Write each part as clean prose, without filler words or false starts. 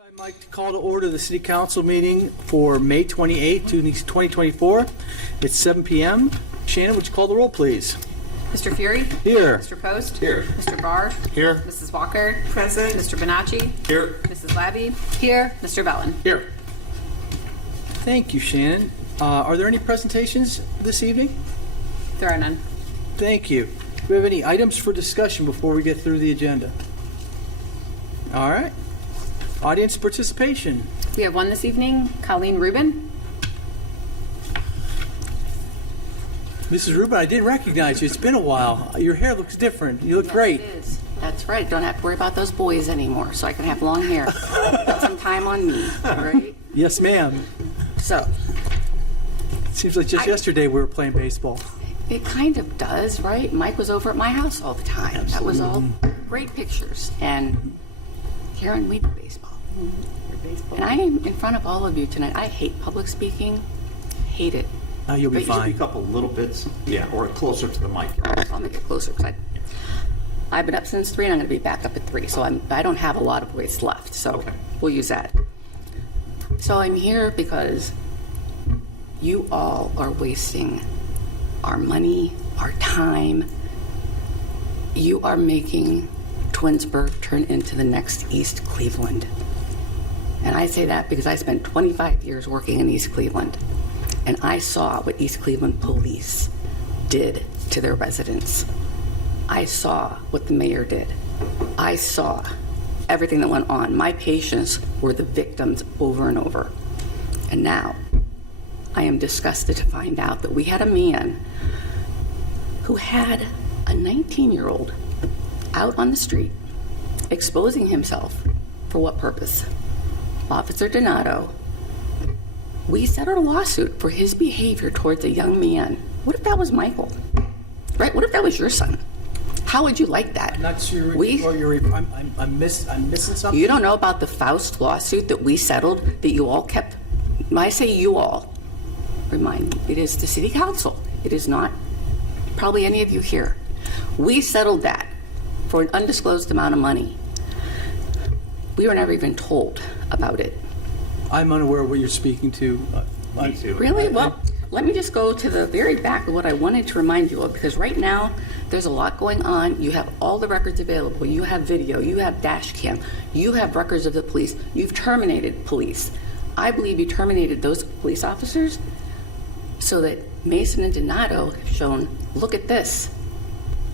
I'd like to call to order the City Council meeting for May 28, 2024. It's 7 p.m. Shannon, would you call the roll, please? Mr. Fury? Here. Mr. Post? Here. Mr. Barr? Here. Mrs. Walker? Present. Mr. Bonacci? Here. Mrs. Labby? Here. Mr. Bellin? Here. Thank you, Shannon. Are there any presentations this evening? There are none. Thank you. Do we have any items for discussion before we get through the agenda? All right. Audience participation. We have one this evening, Colleen Rubin. Mrs. Rubin, I didn't recognize you. It's been a while. Your hair looks different. You look great. It is. That's right. Don't have to worry about those boys anymore, so I can have long hair. Got some time on me, right? Yes, ma'am. So, Seems like just yesterday we were playing baseball. it kind of does, right? Mike was over at my house all the time. That was all great pictures. And Karen, we do baseball. And I am in front of all of you tonight. I hate public speaking. Hate it. Oh, you'll be But you should fine. A couple little bits. Yeah, or closer to the mic. I'll make it closer because I've been up since 3 and I'm going to be back up at 3. So I don't have a lot of voice left. So Okay. we'll use that. So I'm here because you all are wasting our money, our time. You are making Twinsburg turn into the next East Cleveland. And I say that because I spent 25 years working in East Cleveland. And I saw what East Cleveland police did to their residents. I saw what the mayor did. I saw everything that went on. My patients were the victims over and over. And now I am disgusted to find out that we had a man who had a 19-year-old out on the street exposing himself. For what purpose? Officer Donato, we settled a lawsuit for his behavior towards a young man. What if that was Michael? Right? What if that was your son? How would you like that? I'm not sure. We- I'm missing something. You don't know about the Faust lawsuit that we settled that you all kept? When I say you all, remind me, it is the city council. It is not probably any of you here. We settled that for an undisclosed amount of money. We were never even told about it. I'm unaware of what you're speaking to. Me too. Really? Well, let me just go to the very back of what I wanted to remind you of, because right now there's a lot going on. You have all the records available. You have video. You have dash cam. You have records of the police. You've terminated police. I believe you terminated those police officers so that Mason and Donato have shown, look at this.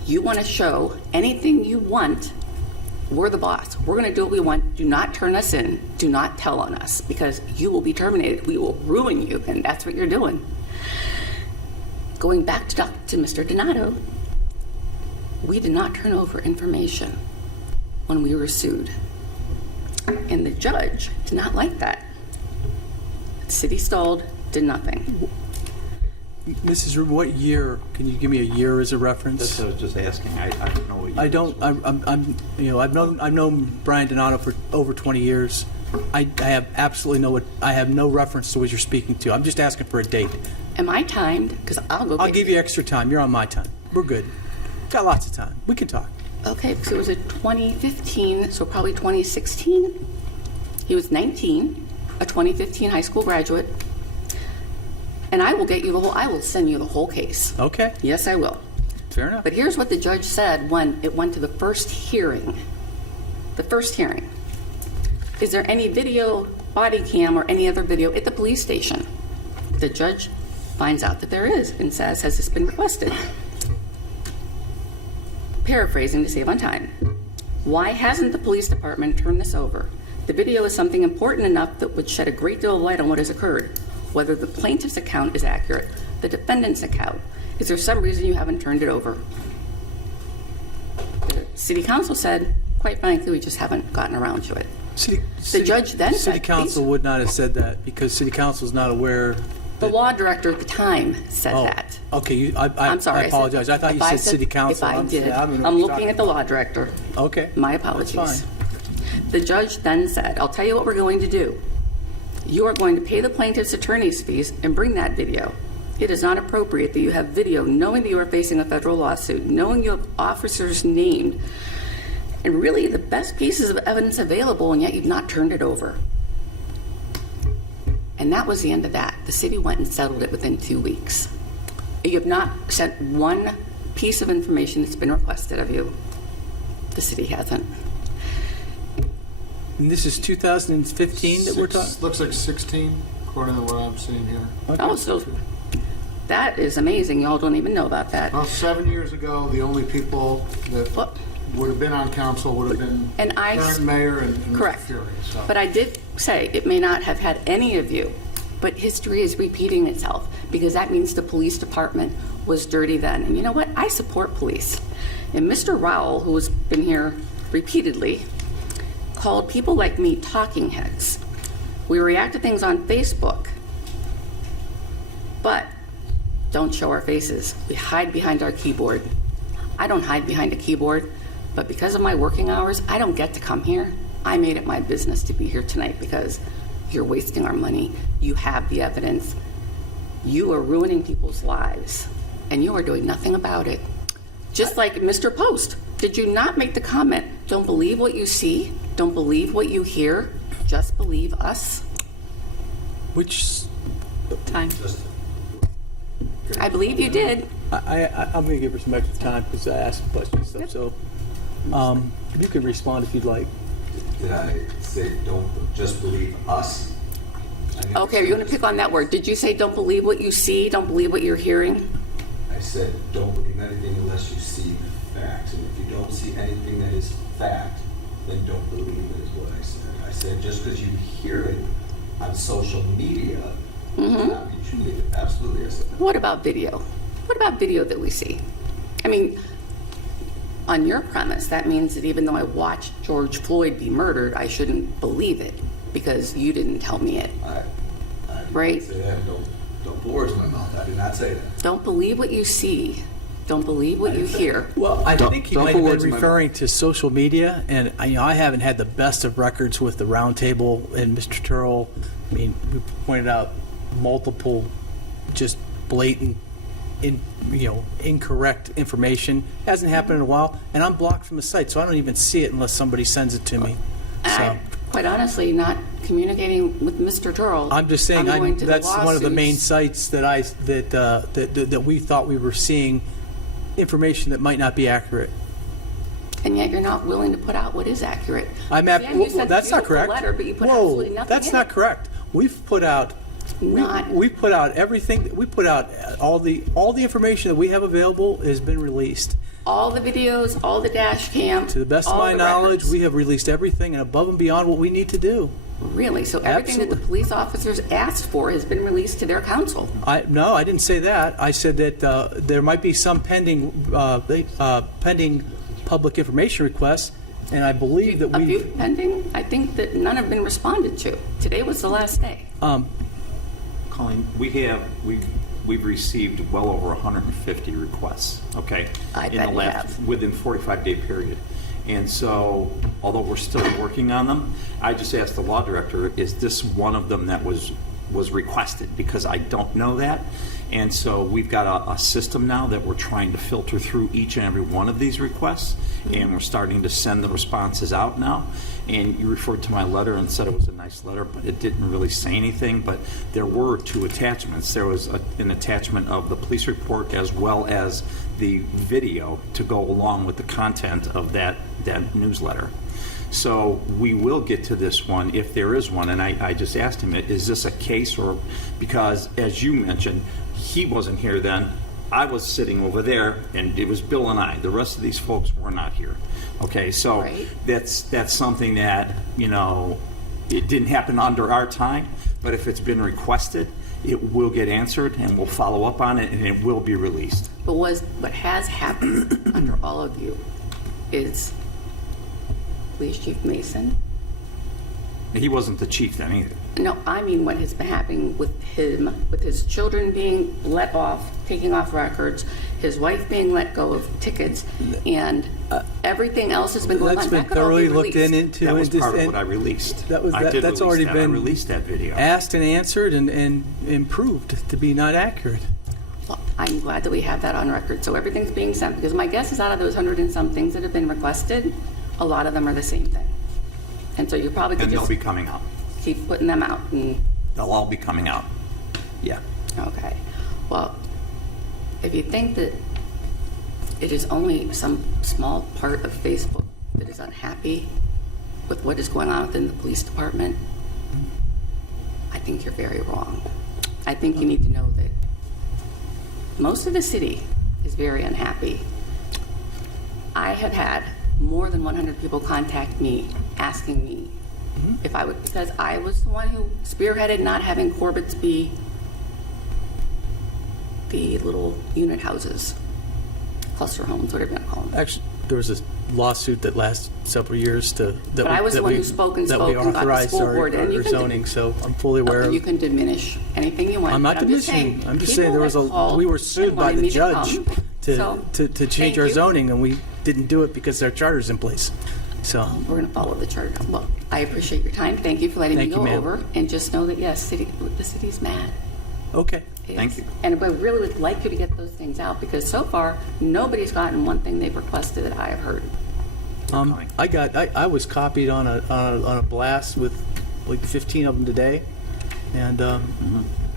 You want to show anything you want. We're the boss. We're going to do what we want. Do not turn us in. Do not tell on us, because you will be terminated. We will ruin you, and that's what you're doing. Going back to Mr. Donato, we did not turn over information when we were sued. And the judge did not like that. The city stalled, did nothing. Mrs. Rubin, what year? Can you give me a year as a reference? That's what I was just asking. I don't know what you. I don't. I've known Brian Donato for over 20 years. I have absolutely I have no reference to what you're speaking to. I'm just asking for a date. Am I timed? Because I'll give you extra time. You're on my time. We're good. Got lots of time. We can talk. Okay, because it was a 2015, so probably 2016. He was 19, a 2015 high school graduate. And I will I will send you the whole case. Okay. Yes, I will. Fair enough. But here's what the judge said when it went to the first hearing. The first hearing. Is there any video, body cam, or any other video at the police station? The judge finds out that there is and says, has this been requested? Paraphrasing to save on time. Why hasn't the police department turned this over? The video is something important enough that would shed a great deal of light on what has occurred. Whether the plaintiff's account is accurate, the defendant's account. Is there some reason you haven't turned it over? The city council said, quite frankly, we just haven't gotten around to it. The judge then said, City council would not have said that because city council is not aware. the law director at the time said Oh, that. okay. I'm sorry. I apologize. I thought you said city council. If I did, I don't know I'm what you're looking at the law director. Okay. My That's apologies. fine. The judge then said, I'll tell you what we're going to do. You are going to pay the plaintiff's attorney's fees and bring that video. It is not appropriate that you have video knowing that you are facing a federal lawsuit, knowing you have officers named and really the best pieces of evidence available, and yet you've not turned it over. And that was the end of that. The city went and settled it within 2 weeks. You have not sent one piece of information that's been requested of you. The city hasn't. And this is 2015 that we're talking? Looks like 16, according to what I'm seeing here. Oh, so that is amazing. Y'all don't even know about that. Well, 7 years ago, the only people that Well, would have been on council would have been And I- current mayor and Mr. Correct. Fury. So. But I did say it may not have had any of you, but history is repeating itself because that means the police department was dirty then. And you know what? I support police. And Mr. Rowell, who has been here repeatedly, called people like me talking heads. We react to things on Facebook, but don't show our faces. We hide behind our keyboard. I don't hide behind a keyboard, but because of my working hours, I don't get to come here. I made it my business to be here tonight because you're wasting our money. You have the evidence. You are ruining people's lives, and you are doing nothing about it. Just like Mr. Post, did you not make the comment, don't believe what you see, don't believe what you hear, just believe us? Which, Time. I believe you did. I'm going to give her some extra time because I asked some questions and stuff. So you can respond if you'd like. Did I say don't just believe us? Okay, you're going to pick on that word. Did you say don't believe what you see, don't believe what you're hearing? I said don't believe anything unless you see facts. And if you don't see anything that is fact, then don't believe it is what I said. I said just because you hear it on social media, does not mean you should believe it. Absolutely, I said that. What about video? What about video that we see? I mean, on your premise, that means that even though I watched George Floyd be murdered, I shouldn't believe it because you didn't tell me it. I did Right. not say that. Don't put words in my mouth. I did not say that. Don't believe what you see. Don't believe what you hear. Well, I think he don't might put have words been in my referring to social media, and I haven't had the best of records with the roundtable and Mr. Turrell. I mean, we pointed out multiple just blatant, incorrect information. Hasn't happened in a while, and I'm blocked from the site, so I don't even see it unless somebody sends it to me. So I, quite honestly, not communicating with Mr. Turrell. I'm just saying I'm going to the that's one of the main lawsuits. sites that we thought we were seeing information that might not be accurate. And yet you're not willing to put out what is accurate. I'm Yeah, you sent a that's not beautiful correct. letter, but you put Whoa, absolutely nothing that's in not it. correct. We've put out Not- we put out everything. We put out all the information that we have available has been released. All the videos, all the dash cam. To the best of all my the knowledge, records. we have released everything and above and beyond what we need to do. Really? So everything that the Absolutely. police officers asked for has been released to their counsel? No, I didn't say that. I said that there might be some pending public information requests, and I believe that A few we. pending? I think that none have been responded to. Today was the last day. Colleen, we've received well over 150 requests, okay? I bet you have. Within 45-day period. And so, although we're still working on them, I just asked the law director, is this one of them that was requested? Because I don't know that. And so we've got a system now that we're trying to filter through each and every one of these requests, and we're starting to send the responses out now. And you referred to my letter and said it was a nice letter, but it didn't really say anything. But there were 2 attachments. There was an attachment of the police report as well as the video to go along with the content of that newsletter. So we will get to this one if there is one. And I just asked him, is this a case or, because as you mentioned, he wasn't here then. I was sitting over there, and it was Bill and I. The rest of these folks were not here. Okay, so Right. that's something that, it didn't happen under our time, but if it's been requested, it will get answered, and we'll follow up on it, and it will be released. But what has happened under all of you is Police Chief Mason. He wasn't the chief then either. No, I mean what has been happening with him, with his children being let off, taking off records, his wife being let go of tickets, and everything else has been going That's on. been That could all be thoroughly looked released. into. That was and part of and what I released. That was I that- did that's release already that. been I released that video. asked and answered and proved to be not accurate. Well, I'm glad that we have that on record. So everything's being sent, because my guess is out of those 100 and some things that have been requested, a lot of them are the same thing. And so you probably could And they'll just be coming out. keep putting them out and, They'll all be coming out. Yeah. okay. Well, if you think that it is only some small part of Facebook that is unhappy with what is going on within the police department, I think you're very wrong. I think you need to know that most of the city is very unhappy. I have had more than 100 people contact me asking me if I would, because I was the one who spearheaded not having Corbett's be the little unit houses, cluster homes, whatever you want to call them. Actually, there was a lawsuit that lasted several years But I was the one who spoke and that spoke we and got the authorized school our board, and you our can zoning, so I'm fully aware You of. can diminish anything you want. I'm not but just diminishing. saying, I'm just people saying there was that called we were and sued by wanted the me to judge come. So, to change thank our you. zoning, and we didn't do it because our charter's in place. So, We're going to follow the charter. Well, I appreciate your time. Thank you for letting Thank me you, go ma'am. over. And just know that, yes, the city's mad. okay. Thank you. And we really would like you to get those things out, because so far, nobody's gotten one thing they've requested that I have heard. coming. I was copied on a blast with like 15 of them today, and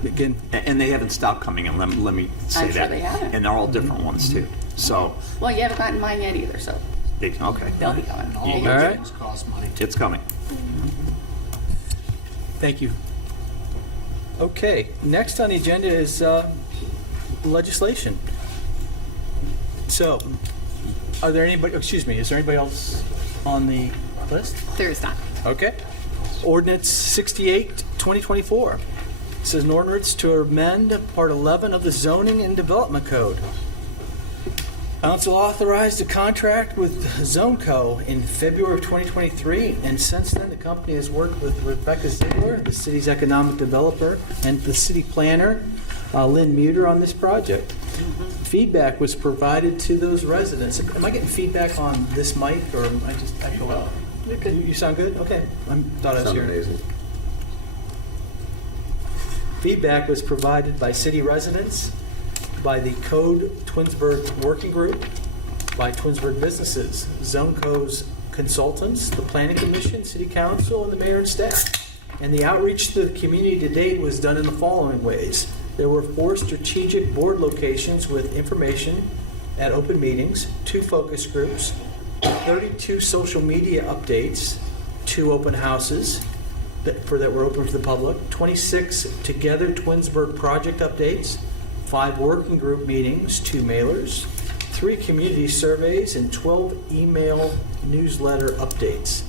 again, And they haven't stopped coming in, let me say I'm sure that. they haven't. And they're all different ones too. So, Well, you haven't gotten mine yet either, so okay, they'll be coming. All Yeah. those All right. things cost money. it's coming. thank you. Okay, next on the agenda is legislation. So, is there anybody else on the list? There is not. Okay. Ordinance 68, 2024. This is an ordinance to amend Part 11 of the Zoning and Development Code. Council authorized a contract with ZoneCo in February of 2023, and since then, the company has worked with Rebecca Ziegler, the city's economic developer, and the city planner, Lynn Muter, on this project. Feedback was provided to those residents. Am I getting feedback on this mic, or am I just echo out? You sound good? Okay. I thought I was Sound hearing. amazing. Feedback was provided by city residents, by the Code Twinsburg Working Group, by Twinsburg businesses, ZoneCo's consultants, the Planning Commission, City Council, and the mayor and staff. And the outreach to the community to date was done in the following ways. There were 4 strategic board locations with information at open meetings, 2 focus groups, 32 social media updates, 2 open houses that were open to the public, 26 Together Twinsburg project updates, 5 working group meetings, 2 mailers, 3 community surveys, and 12 email newsletter updates.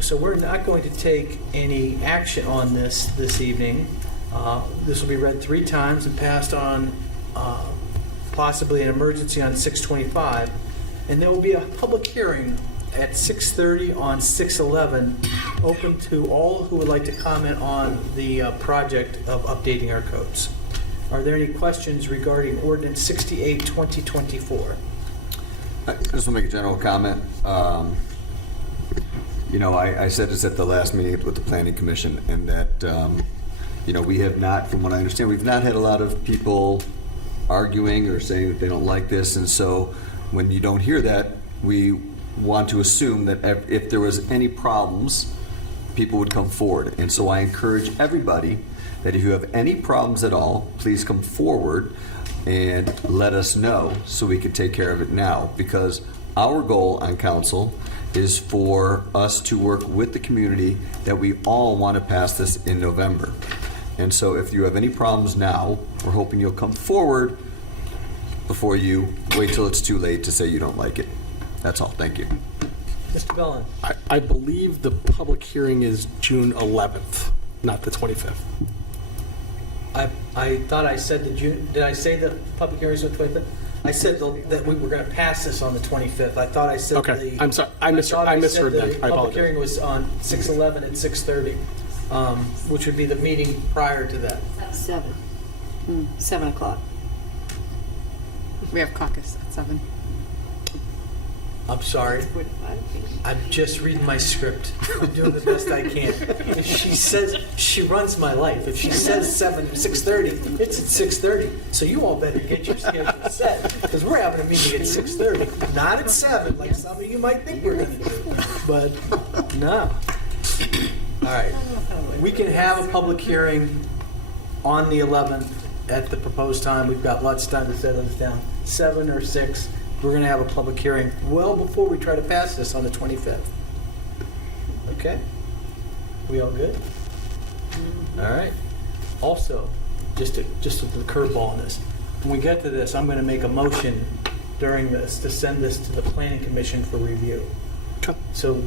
So we're not going to take any action on this evening. This will be read 3 times and passed on possibly an emergency on 6/25. And there will be a public hearing at 6:30 on 6/11, open to all who would like to comment on the project of updating our codes. Are there any questions regarding Ordinance 68, 2024? I just want to make a general comment. I said this at the last meeting with the Planning Commission, and that, we have not, from what I understand, we've not had a lot of people arguing or saying that they don't like this, and so when you don't hear that, we want to assume that if there was any problems, people would come forward. And so I encourage everybody that if you have any problems at all, please come forward and let us know so we can take care of it now. Because our goal on council is for us to work with the community, that we all want to pass this in November. And so if you have any problems now, we're hoping you'll come forward before you wait till it's too late to say you don't like it. That's all. Thank you. Mr. Bellin? I believe the public hearing is June 11th, not the 25th. I thought I said did I say the public hearing was on the 25th? I said that we were going to pass this on the 25th. I thought I said Okay, I'm sorry. I misheard said then. I the public apologize. hearing was on 6/11 at 6:30, which would be the meeting prior to that. 7 o'clock. We have caucus at 7. I'm sorry. I'm just reading my script. I'm doing the best I can. If she says, she runs my life. If she says 6:30, it's at 6:30. So you all better get your schedule set, because we're having a meeting at 6:30, not at 7, like some of you might think we're going to do. But no. All right. We can have a public hearing on the 11th at the proposed time. We've got lots of time to settle this down. 7 or 6. We're going to have a public hearing well before we try to pass this on the 25th. Okay? We all good? All right. Also, just a curveball on this. When we get to this, I'm going to make a motion during this to send this to the Planning Commission for review. So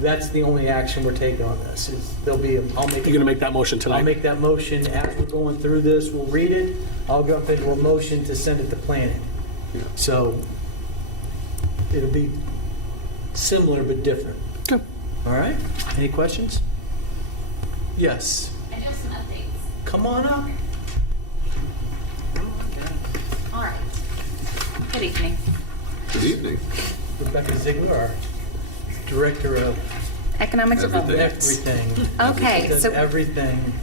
that's the only action we're taking on this. Is there'll be I'll make. You're going to make that motion tonight? I'll make that motion as we're going through this. We'll read it. I'll go up into a motion to send it to planning. Yeah. So it'll be similar but different. Okay. All right? Any questions? Yes. I have some updates. Come on up. All right. Good evening. Good evening. Rebecca Ziegler, our Director of Economic Development. Everything. Okay, She does so everything.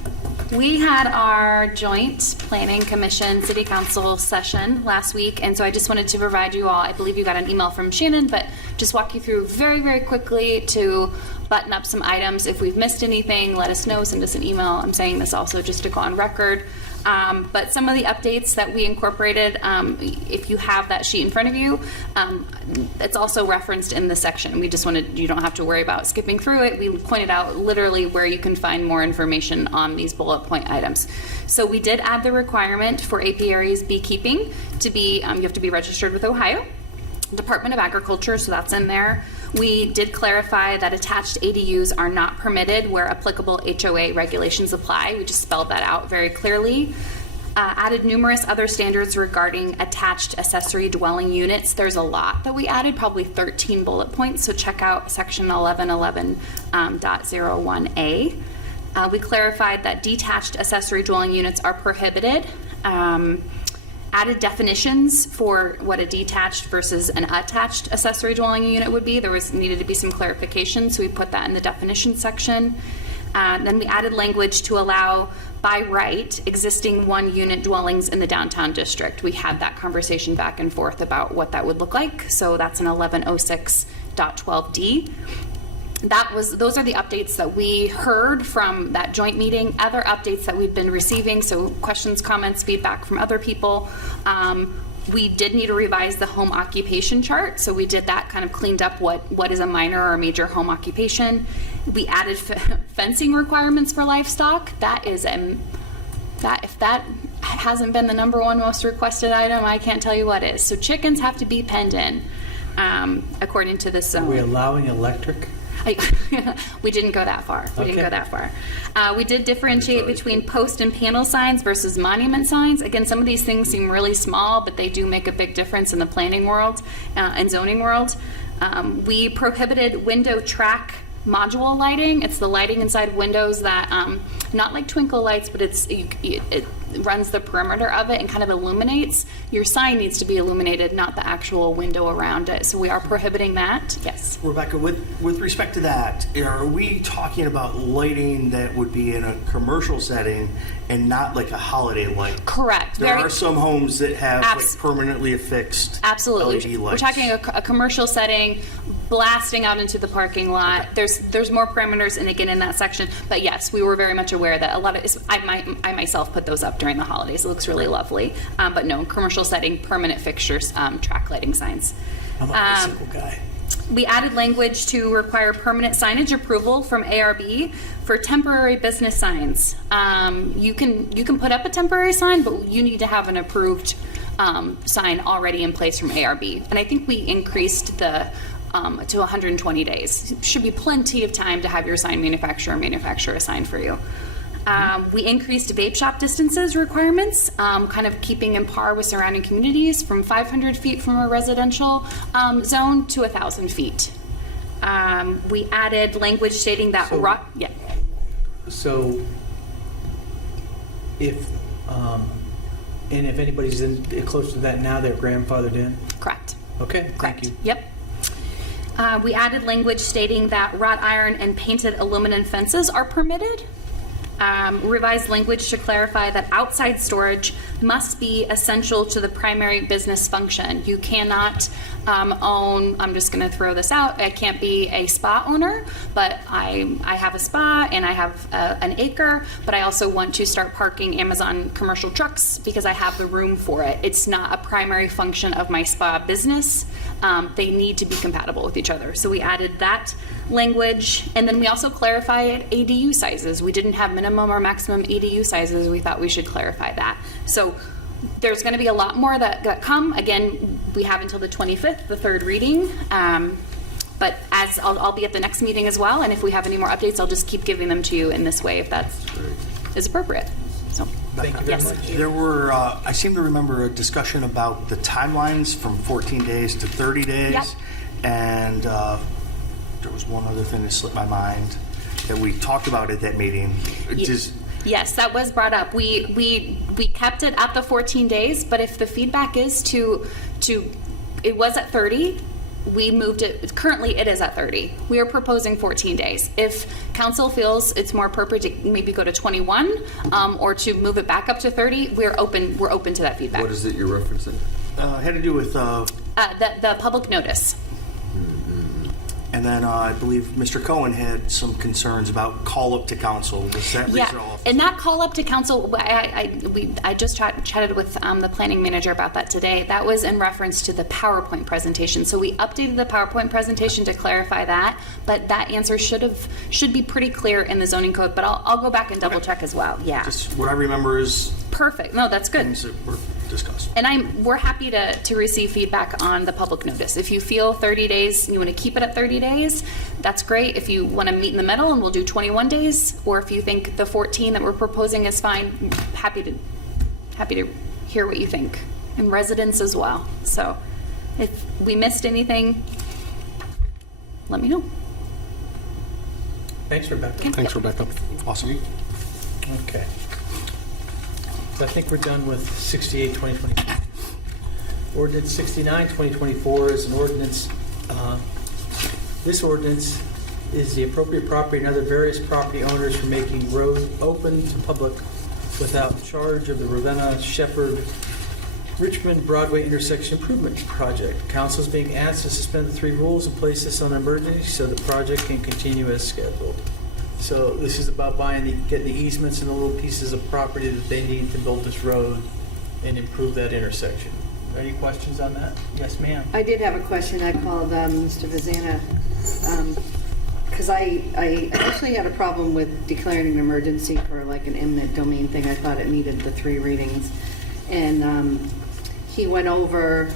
we had our joint Planning Commission City Council session last week, and so I just wanted to provide you all, I believe you got an email from Shannon, but just walk you through very, very quickly to button up some items. If we've missed anything, let us know, send us an email. I'm saying this also just to go on record. But some of the updates that we incorporated, if you have that sheet in front of you, it's also referenced in the section. We just wanted, you don't have to worry about skipping through it. We pointed out literally where you can find more information on these bullet point items. So we did add the requirement for apiaries beekeeping to be, you have to be registered with Ohio Department of Agriculture, so that's in there. We did clarify that attached ADUs are not permitted where applicable HOA regulations apply. We just spelled that out very clearly. Added numerous other standards regarding attached accessory dwelling units. There's a lot that we added, probably 13 bullet points, so check out section 1111.01A. We clarified that detached accessory dwelling units are prohibited. Added definitions for what a detached versus an attached accessory dwelling unit would be. There needed to be some clarification, so we put that in the definition section. Then we added language to allow, by right, existing one-unit dwellings in the downtown district. We had that conversation back and forth about what that would look like, so that's in 1106.12D. Those are the updates that we heard from that joint meeting. Other updates that we've been receiving, so questions, comments, feedback from other people. We did need to revise the home occupation chart, so we did that, kind of cleaned up what is a minor or a major home occupation. We added fencing requirements for livestock. That is if that hasn't been the #1 most requested item, I can't tell you what is. So chickens have to be penned in, according to this zone. Are we allowing electric? We didn't go that far. We didn't go that far. We did differentiate between post and panel signs versus monument signs. Again, some of these things seem really small, but they do make a big difference in the planning world and zoning world. We prohibited window track module lighting. It's the lighting inside windows that, not like twinkle lights, but it runs the perimeter of it and kind of illuminates. Your sign needs to be illuminated, not the actual window around it. So we are prohibiting that. Yes. Rebecca, with respect to that, are we talking about lighting that would be in a commercial setting and not like a holiday light? Correct. There are some homes that have like permanently affixed Absolutely. LED lights. We're talking a commercial setting, blasting out into the parking lot. Okay. There's more parameters, and again in that section. But yes, we were very much aware that a lot of I myself put those up during the holidays. It looks really lovely. But no, commercial setting, permanent fixtures, track lighting signs. I'm a bicycle guy. We added language to require permanent signage approval from ARB for temporary business signs. You can put up a temporary sign, but you need to have an approved sign already in place from ARB. And I think we increased the to 120 days. Should be plenty of time to have your sign manufacturer a sign for you. We increased vape shop distances requirements, kind of keeping in par with surrounding communities, from 500 feet from a residential zone to 1,000 feet. We added language stating that So if anybody's in close to that now, they're grandfathered in? Correct. Okay, Correct. thank you. Yep. We added language stating that wrought iron and painted aluminum fences are permitted. Revised language to clarify that outside storage must be essential to the primary business function. You cannot own, I'm just going to throw this out, I can't be a spa owner, but I have a spa and I have an acre, but I also want to start parking Amazon commercial trucks because I have the room for it. It's not a primary function of my spa business. They need to be compatible with each other. So we added that language, and then we also clarified ADU sizes. We didn't have minimum or maximum ADU sizes. We thought we should clarify that. So there's going to be a lot more that come. Again, we have until the 25th, the third reading. But as I'll be at the next meeting as well, and if we have any more updates, I'll just keep giving them to you in this way if that is appropriate. So, Thank you very yes. much. There were, I seem to remember a discussion about the timelines from 14 days to 30 days. Yep. And there was one other thing that slipped my mind that we talked about at that meeting. Yes, that was brought up. We kept it at the 14 days, but if the feedback is to it was at 30, we moved it. Currently, it is at 30. We are proposing 14 days. If council feels it's more appropriate to maybe go to 21 or to move it back up to 30, we're open to that feedback. What is it you're referencing? Had to do with, The public notice. and then I believe Mr. Cohen had some concerns about call up to council. Was that Yeah, resolved? and that call up to council, I just chatted with the planning manager about that today. That was in reference to the PowerPoint presentation. So we updated the PowerPoint presentation to clarify that, but that answer should be pretty clear in the zoning code. But I'll go back and double check as well. Yeah, Just what I remember is perfect. No, that's good. things that were discussed. And we're happy to receive feedback on the public notice. If you feel 30 days, you want to keep it at 30 days, that's great. If you want to meet in the middle and we'll do 21 days, or if you think the 14 that we're proposing is fine, happy to hear what you think. And residents as well. So if we missed anything, let me know. Thanks, Rebecca. Thanks, Rebecca. Awesome. Okay. So I think we're done with 68, 2024. Ordinance 69, 2024 is an ordinance. This ordinance is the appropriate property and other various property owners for making road open to public without charge of the Ravenna Shepherd Richmond Broadway intersection improvement project. Council is being asked to suspend the three rules and place this on emergency so the project can continue as scheduled. So this is about getting the easements and the little pieces of property that they need to build this road and improve that intersection. Any questions on that? Yes, ma'am. I did have a question. I called Mr. Vazana because I actually had a problem with declaring an emergency for like an eminent domain thing. I thought it needed the 3 readings. And he went over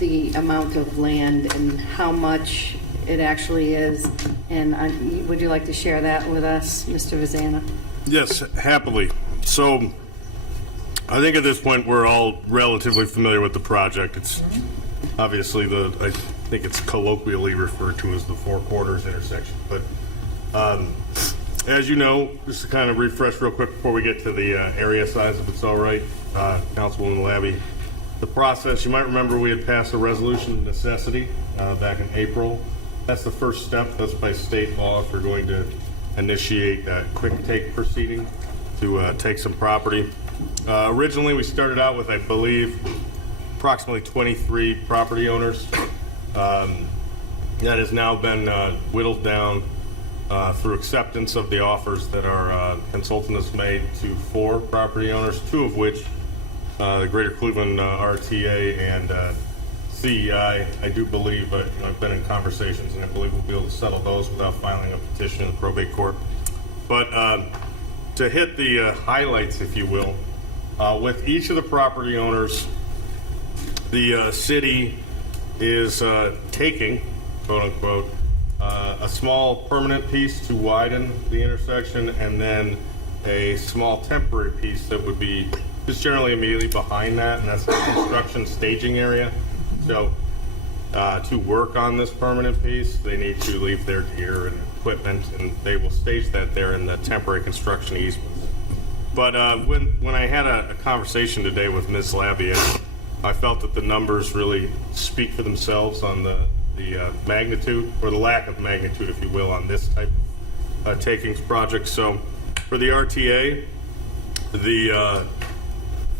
the amount of land and how much it actually is. And would you like to share that with us, Mr. Vazana? Yes, happily. So I think at this point we're all relatively familiar with the project. It's obviously I think it's colloquially referred to as the Four Quarters intersection. But as you know, just to kind of refresh real quick before we get to the area size, if it's all right, Councilwoman Labby, the process, you might remember we had passed a resolution of necessity back in April. That's the first step. That's by state law if we're going to initiate that quick take proceeding to take some property. Originally, we started out with, I believe, approximately 23 property owners. That has now been whittled down through acceptance of the offers that our consultant has made to 4 property owners, 2 of which, the Greater Cleveland RTA and CEI, I do believe, I've been in conversations, and I believe we'll be able to settle those without filing a petition in the probate court. But to hit the highlights, if you will, with each of the property owners, the city is taking, quote unquote, a small permanent piece to widen the intersection, and then a small temporary piece that would be just generally immediately behind that, and that's the construction staging area. So to work on this permanent piece, they need to leave their gear and equipment, and they will stage that there in the temporary construction easement. But when I had a conversation today with Ms. Labia, I felt that the numbers really speak for themselves on the the magnitude, or the lack of magnitude, if you will, on this type of takings project. So for the RTA, the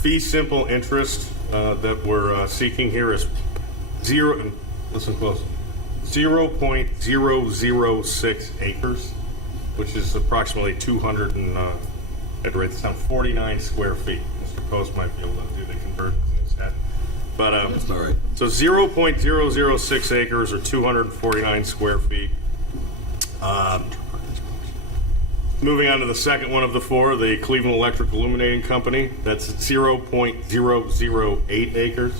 fee simple interest that we're seeking here is listen close, 0.006 acres, which is approximately 49 square feet. Mr. Post might be able to do the conversions in his head. But, That's all right. so 0.006 acres or 249 square feet. Moving on to the second one of the four, the Cleveland Electric Illuminating Company. That's 0.008 acres,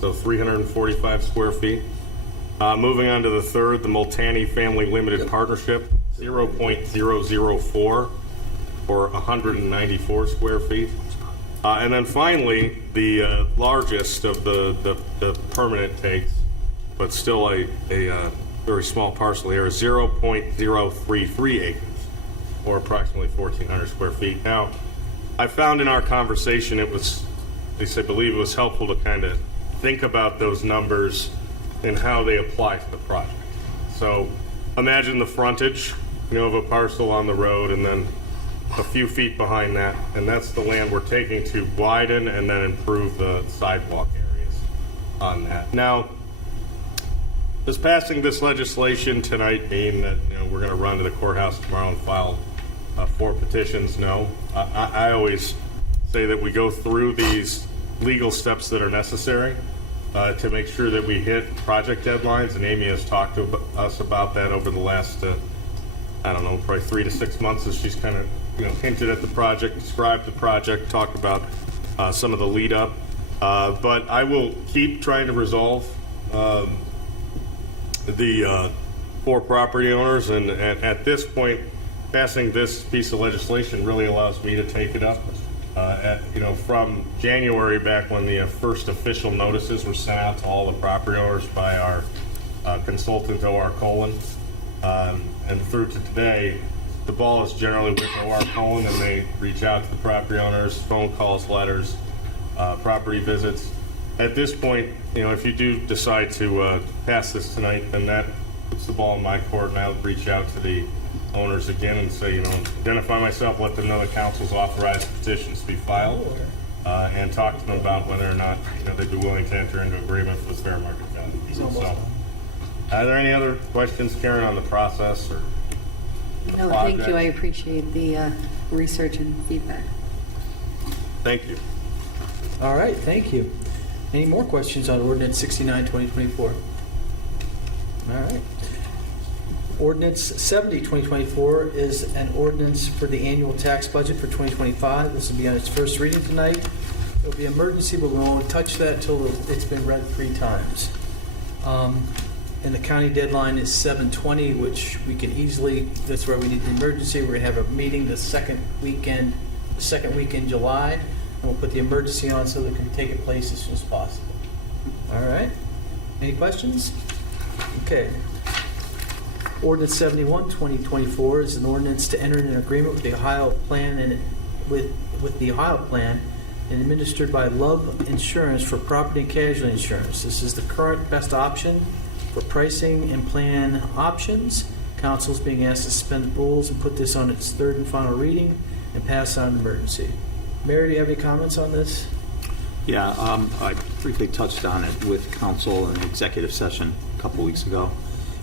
so 345 square feet. Moving on to the third, the Multani Family Limited Partnership, 0.004 or 194 square feet. And then finally, the largest of the permanent takes, but still a very small parcel here, is 0.033 acres, or approximately 1,400 square feet. Now, I found in our conversation it was, at least I believe it was helpful to kind of think about those numbers and how they apply to the project. So imagine the frontage, of a parcel on the road, and then a few feet behind that, and that's the land we're taking to widen and then improve the sidewalk areas on that. Now, does passing this legislation tonight mean that we're going to run to the courthouse tomorrow and file 4 petitions? No. I always say that we go through these legal steps that are necessary to make sure that we hit project deadlines, and Amy has talked to us about that over the last, I don't know, probably 3 to 6 months as she's kind of hinted at the project, described the project, talked about some of the lead up. But I will keep trying to resolve the 4 property owners, and at this point, passing this piece of legislation really allows me to take it up. From January, back when the first official notices were sent out to all the property owners by our consultant, O.R. Colon, and through to today, the ball is generally with O.R. Colon, and they reach out to the property owners, phone calls, letters, property visits. At this point, if you do decide to pass this tonight, then that puts the ball in my court, and I'll reach out to the owners again and say, identify myself, let them know the council's authorized petitions to be filed, and talk to them about whether or not they'd be willing to enter into agreement for the fair market value. So, are there any other questions, Karen, on the process or the No, project? thank you. I appreciate the research and feedback. Thank you. All right, thank you. Any more questions on Ordinance 69, 2024? All right. Ordinance 70, 2024 is an ordinance for the annual tax budget for 2025. This will be on its first reading tonight. It'll be emergency, but we won't touch that until it's been read 3 times. And the county deadline is 7/20, which we can easily, that's where we need the emergency. We're going to have a meeting the second week in July, and we'll put the emergency on so that it can take place as soon as possible. All right. Any questions? Okay. Ordinance 71, 2024 is an ordinance to enter an agreement with the Ohio Plan and with the Ohio Plan and administered by Love Insurance for property and casualty insurance. This is the current best option for pricing and plan options. Council is being asked to suspend the rules and put this on its 3rd and final reading and pass on emergency. Mary, do you have any comments on this? Yeah, I briefly touched on it with council in executive session a couple weeks ago.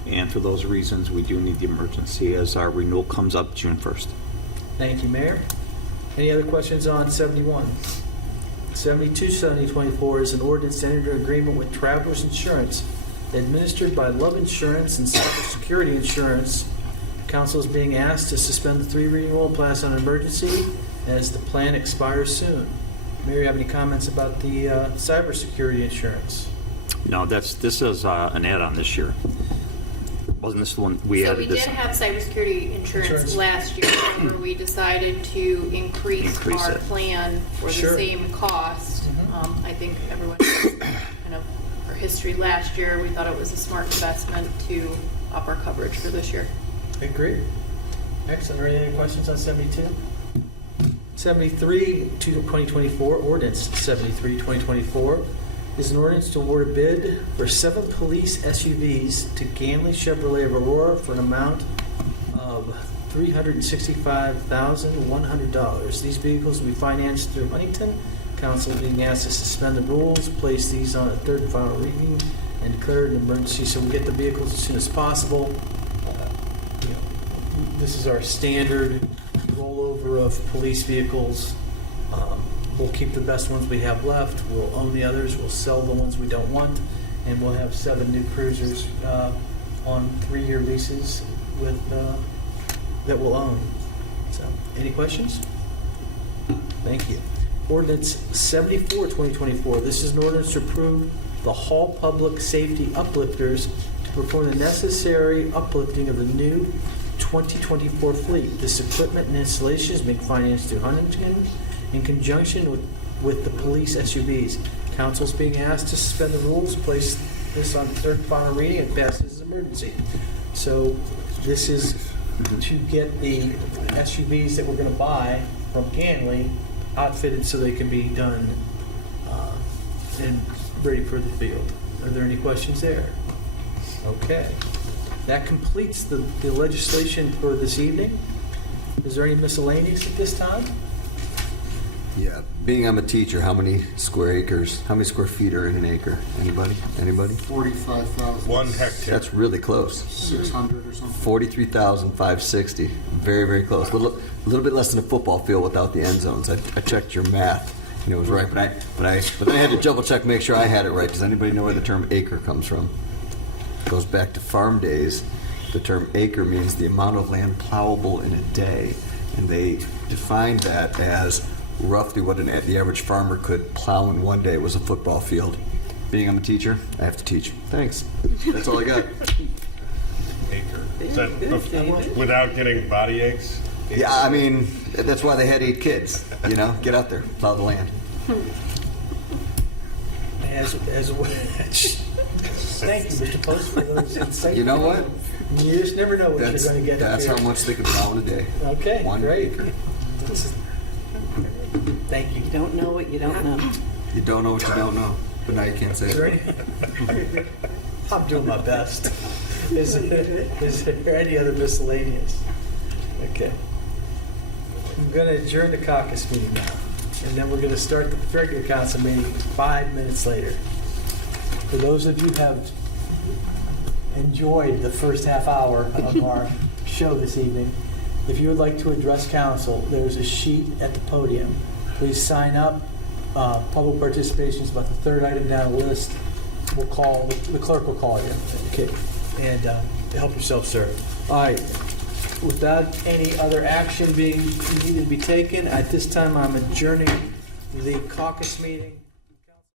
And for those reasons, we do need the emergency as our renewal comes up June 1st. Thank you, Mayor. Any other questions on 71? 72, 2024 is an ordinance to enter into agreement with Travelers Insurance administered by Love Insurance and Cybersecurity Insurance. Council is being asked to suspend the 3 reading rule and pass on emergency as the plan expires soon. Mayor, you have any comments about the cybersecurity insurance? No, this is an add-on this year. Wasn't this the one we So added we this? did have cybersecurity insurance last year, and we decided to increase our it. plan for the Sure. same cost. I think everyone knows kind of our history last year. We thought it was a smart investment to up our coverage for this year. Agreed. Excellent. Are there any questions on 72? 73, 2024, ordinance 73, 2024 is an ordinance to award a bid for 7 police SUVs to Ganley Chevrolet of Aurora for an amount of $365,100. These vehicles will be financed through Huntington. Council being asked to suspend the rules, place these on a third and final reading, and declare an emergency so we get the vehicles as soon as possible. You know, this is our standard rollover of police vehicles. We'll keep the best ones we have left. We'll own the others. We'll sell the ones we don't want, and we'll have 7 new cruisers on 3-year leases with that we'll own. So, any questions? Thank you. Ordinance 74, 2024. This is an ordinance to approve the Hall Public Safety Uplifters to perform the necessary uplifting of the new 2024 fleet. This equipment and installation is being financed through Huntington in conjunction with the police SUVs. Council's being asked to suspend the rules, place this on third and final reading, and pass this as emergency. So this is to get the SUVs that we're going to buy from Ganley outfitted so they can be done and ready for the field. Are there any questions there? Okay. That completes the legislation for this evening. Is there any miscellaneous at this time? Yeah, being I'm a teacher, how many square feet are in an acre? Anybody? 45,000. 1 hectare. That's really close. 600 or something. 43,560. Very, very close. A little bit less than a football field without the end zones. I checked your math, and it was right. But then I had to double check, make sure I had it right. Does anybody know where the term acre comes from? It goes back to farm days. The term acre means the amount of land plowable in a day, and they defined that as roughly what the average farmer could plow in one day was a football field. Being I'm a teacher, I have to teach. Thanks. That's all I got. Acre. Is that without getting body aches? Yeah, I mean, that's why they had 8 kids. You know, get out there, plow the land. Thank you, Mr. Post, for those insights. You know what? You just never know what you're going to get. That's here. how much they could plow in a day. Okay, 1 great. acre. Thank you. You don't know what you don't know. You don't know what you don't know, but now you can't say Is there it. any? I'm doing my best. Is there any other miscellaneous? Okay. I'm going to adjourn the caucus meeting now, and then we're going to start the regular council meeting 5 minutes later. For those of you who have enjoyed the first half hour of our show this evening, if you would like to address council, there's a sheet at the podium. Please sign up. Public participation is about the 3rd item down the list. We'll call, the clerk will call you. Okay. And help yourself, sir. All right. Without any other action being needed to be taken, at this time I'm adjourning the caucus meeting.